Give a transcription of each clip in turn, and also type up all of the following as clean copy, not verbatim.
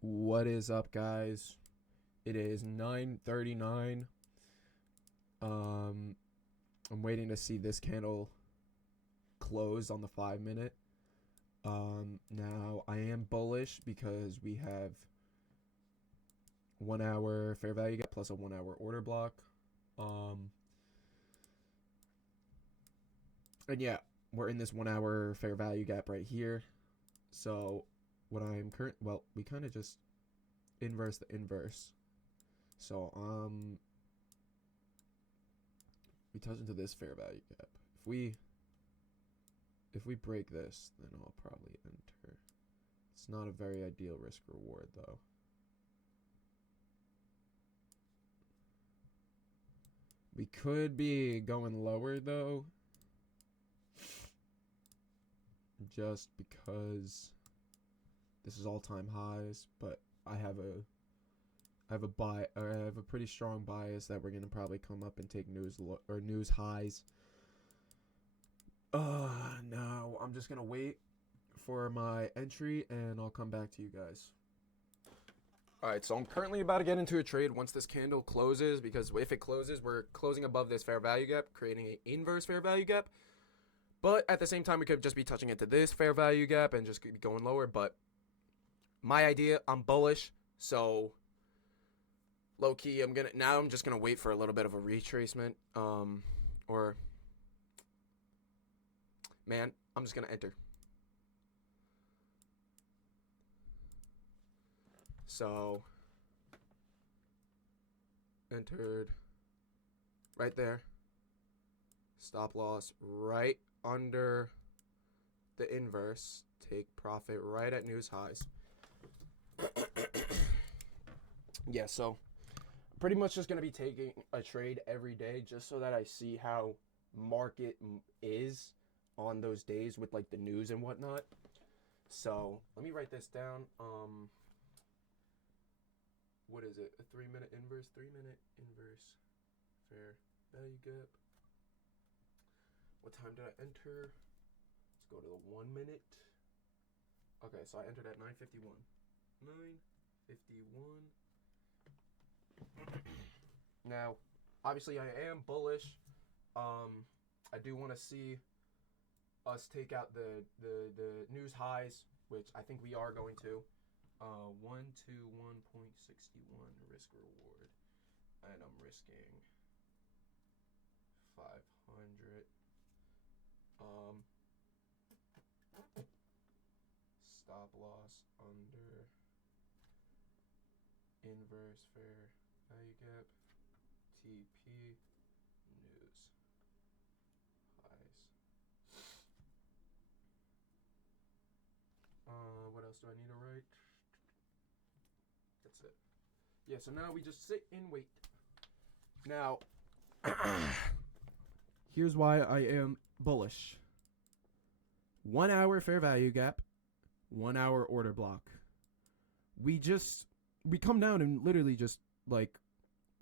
What is up, guys? It is 9:39. Um, I'm waiting to see this candle close on the 5 minute. Now I am bullish because we have 1 hour fair value gap plus a 1 hour order block. And yeah, we're in this 1 hour fair value gap right here. So what I'm we kind of just inverse the inverse. So we touch into this fair value gap. If we break this, then I'll probably enter. It's not a very ideal risk reward though. We could be going lower though, just because this is all-time highs, but I have a pretty strong bias that we're gonna probably come up and take news highs. Now I'm just gonna wait for my entry and I'll come back to you guys. Alright, so I'm currently about to get into a trade once this candle closes, because if it closes, we're closing above this fair value gap, creating an inverse fair value gap. But at the same time, we could just be touching into this fair value gap and just keep going lower. But my idea, I'm bullish, so low key, I'm just gonna wait for a little bit of a retracement. I'm just gonna enter. So entered right there. Stop loss right under the inverse. Take profit right at news highs. Yeah, so pretty much just going to be taking a trade every day just so that I see how market is on those days with like the news and whatnot. So let me write this down. What is it? A 3 minute inverse? 3 minute inverse fair value gap. What time did I enter? Let's go to the 1 minute. Okay, so I entered at 9:51. 9:51. Now, obviously, I am bullish. I do want to see us take out the news highs, which I think we are going to. 121.61 risk reward, and I'm risking 500. Stop loss under inverse fair value gap. TP news highs. What else do I need to write? That's it. Yeah, so now we just sit and wait. Now, here's why I am bullish. 1 hour fair value gap, 1 hour order block. We come down and literally just like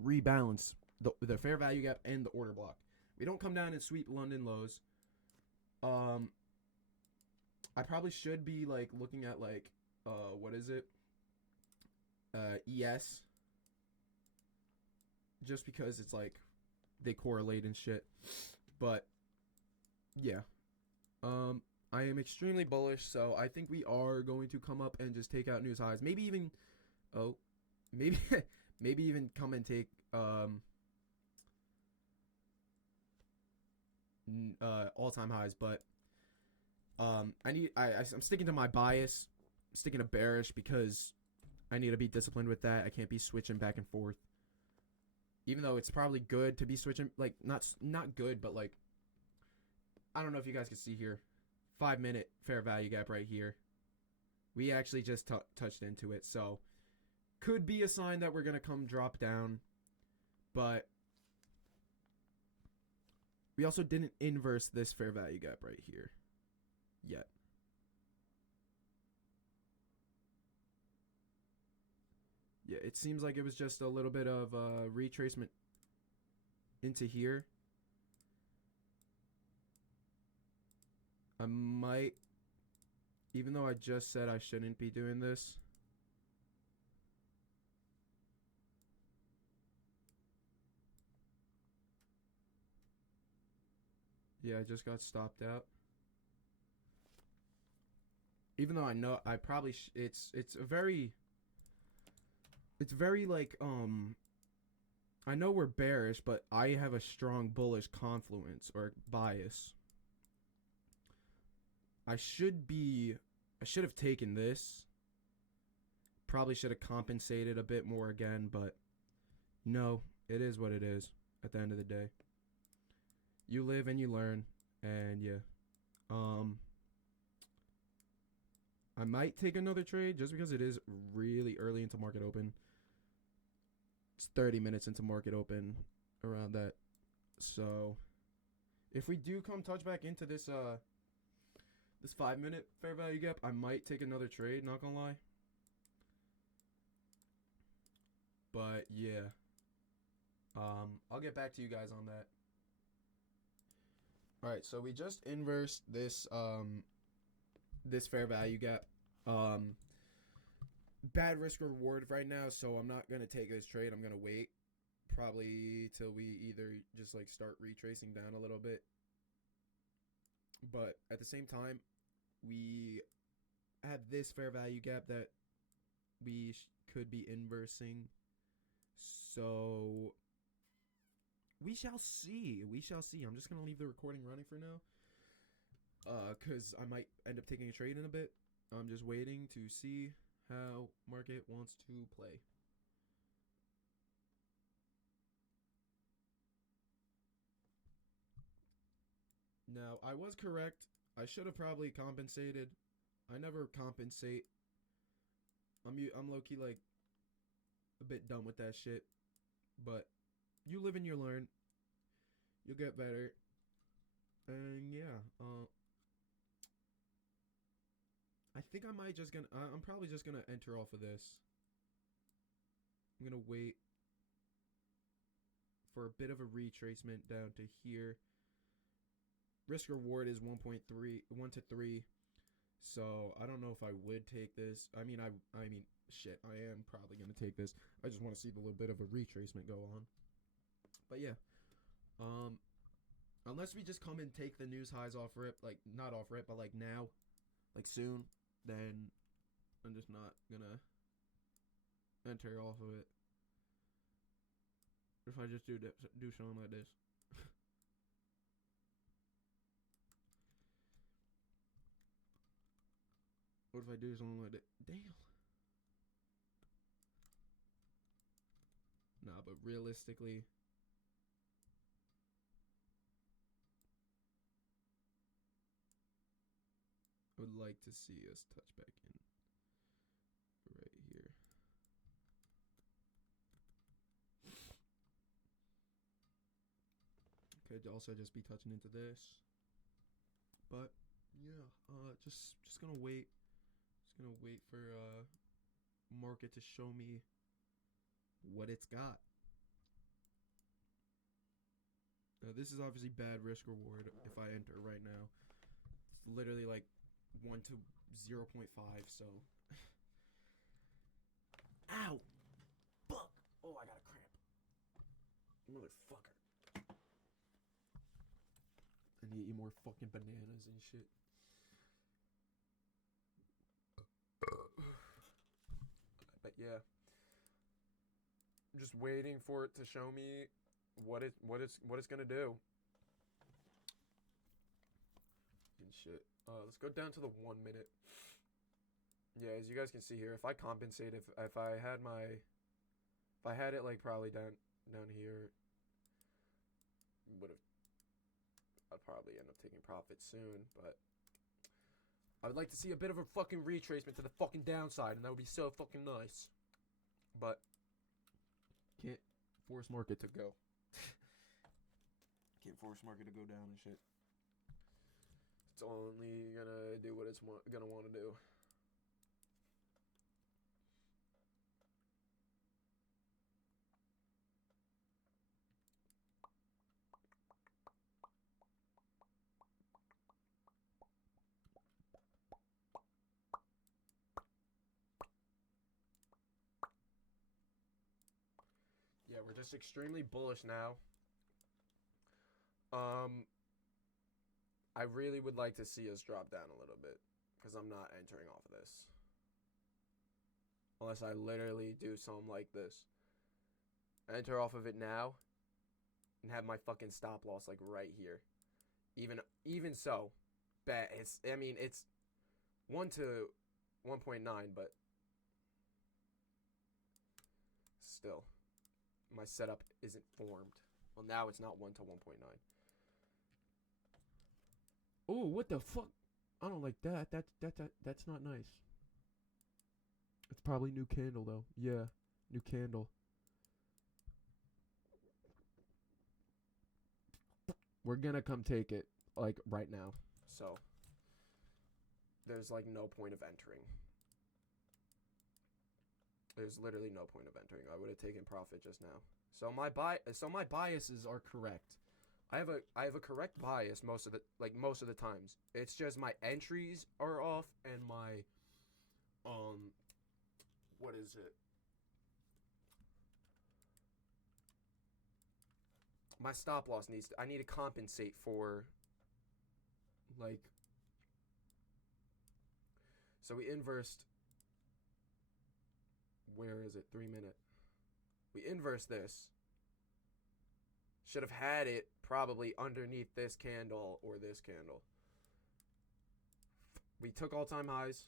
rebalance the fair value gap and the order block. We don't come down and sweep London lows. I probably should be like looking at like what is it? ES, just because it's like they correlate and shit. But yeah. I am extremely bullish, so I think we are going to come up and just take out news highs. Maybe even maybe even come and take all-time highs, but I'm sticking to my bias. I'm sticking to bearish because I need to be disciplined with that. I can't be switching back and forth. Even though it's probably good to be switching, like not good, but like I don't know if you guys can see here. 5 minute fair value gap right here. We actually just touched into it, so could be a sign that we're gonna come drop down, but we also didn't inverse this fair value gap right here yet. Yeah, it seems like it was just a little bit of retracement into here. I might, even though I just said I shouldn't be doing this, Yeah, I just got stopped out. Even though I know I probably it's very like I know we're bearish, but I have a strong bullish confluence or bias. I should have taken this. Probably should have compensated a bit more again, but no, it is what it is at the end of the day. You live and you learn, and yeah. I might take another trade just because it is really early into market open. It's 30 minutes into market open, around that. So if we do come touch back into this 5-minute fair value gap, I might take another trade, not gonna lie. But yeah. I'll get back to you guys on that. Alright, so we just inversed this this fair value gap. Bad risk reward right now, so I'm not gonna take this trade. I'm gonna wait probably till we either just like start retracing down a little bit. But at the same time, we have this fair value gap that we could be inversing. So we shall see. We shall see. I'm just gonna leave the recording running for now. Cause I might end up taking a trade in a bit. I'm just waiting to see how market wants to play. Now, I was correct. I should have probably compensated. I never compensate. I'm low-key like a bit done with that shit. But you live and you learn. You'll get better. And yeah, I think I might just gonna. I'm probably just gonna enter off of this. I'm gonna wait for a bit of a retracement down to here. Risk reward is 1.3, 1 to 3. So I don't know if I would take this. I mean, shit. I am probably gonna take this. I just want to see the little bit of a retracement go on. But yeah, unless we just come and take the news highs off rip, like not off rip, but like now, like soon, then I'm just not gonna enter off of it. If I just do something like this. What if I do something like that? Damn. Nah, but realistically, I would like to see us touch back in right here. Could also just be touching into this. But yeah, just gonna wait. Just gonna wait for market to show me what it's got. Now this is obviously bad risk reward if I enter right now. It's literally like 1 to 0.5, so ow! Fuck! Oh, I got a cramp. Motherfucker. I need to eat more fucking bananas and shit. But yeah, I'm just waiting for it to show me what it's gonna do. And shit. Let's go down to the 1 minute. Yeah, as you guys can see here, if I compensate, if I had it like probably down here, I'd probably end up taking profit soon, but I would like to see a bit of a fucking retracement to the fucking downside, and that would be so fucking nice. But can't force market to go. Can't force market to go down and shit. It's only gonna do what it's gonna want to do. Yeah, we're just extremely bullish now. I really would like to see us drop down a little bit because I'm not entering off of this. Unless I literally do something like this. Enter off of it now and have my fucking stop loss like right here. Even so, bet it's 1 to 1.9, but still my setup isn't formed. Well, now it's not 1 to 1.9. Oh, what the fuck? I don't like that. That's not nice. It's probably new candle though. Yeah, new candle. We're gonna come take it like right now. So there's like no point of entering. There's literally no point of entering. I would have taken profit just now. So my biases are correct. I have a correct bias most of the times. It's just my entries are off and my what is it? My stop loss I need to compensate for like, so we inversed, where is it? 3 minute. We inversed this. Should have had it probably underneath this candle or this candle. We took all-time highs.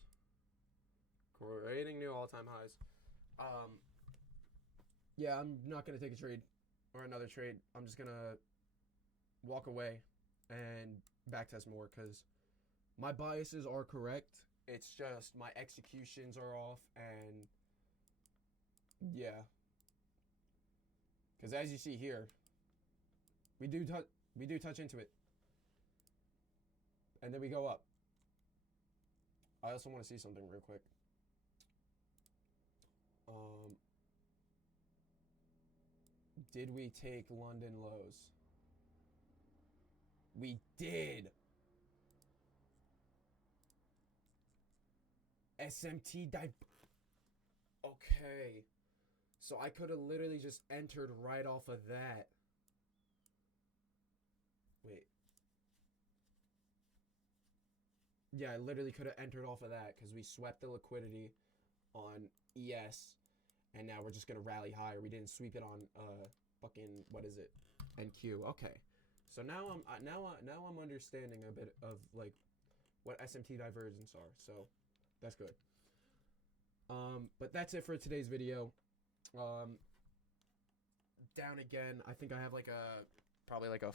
Creating new all-time highs. Yeah, I'm not going to take a trade or another trade. I'm just going to walk away and backtest more because my biases are correct. It's just my executions are off, and yeah. Because as you see here, we do touch into it, and then we go up. I also want to see something real quick. Did we take London lows? We did. SMT dive. Okay. So I could have literally just entered right off of that. Wait. Yeah, I literally could have entered off of that because we swept the liquidity on ES, and now we're just gonna rally higher. We didn't sweep it on fucking, what is it, NQ. Okay, so now I'm understanding a bit of like what SMT divergence are. So that's good. But that's it for today's video. Down again. I think I have like probably like a.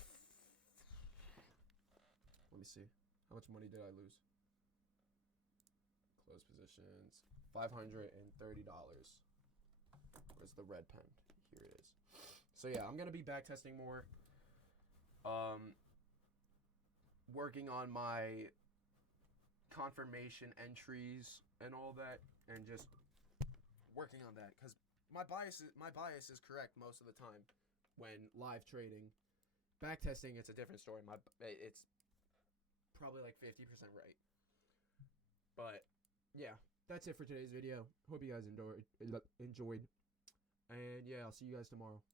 Let me see. How much money did I lose? Close positions. $530. Where's the red pen? Here it is. So yeah, I'm gonna be back testing more. Working on my confirmation entries and all that, and just working on that because my bias is correct most of the time when live trading. Backtesting, it's a different story. It's probably like 50% right. But yeah, that's it for today's video. Hope you guys enjoyed. And yeah, I'll see you guys tomorrow.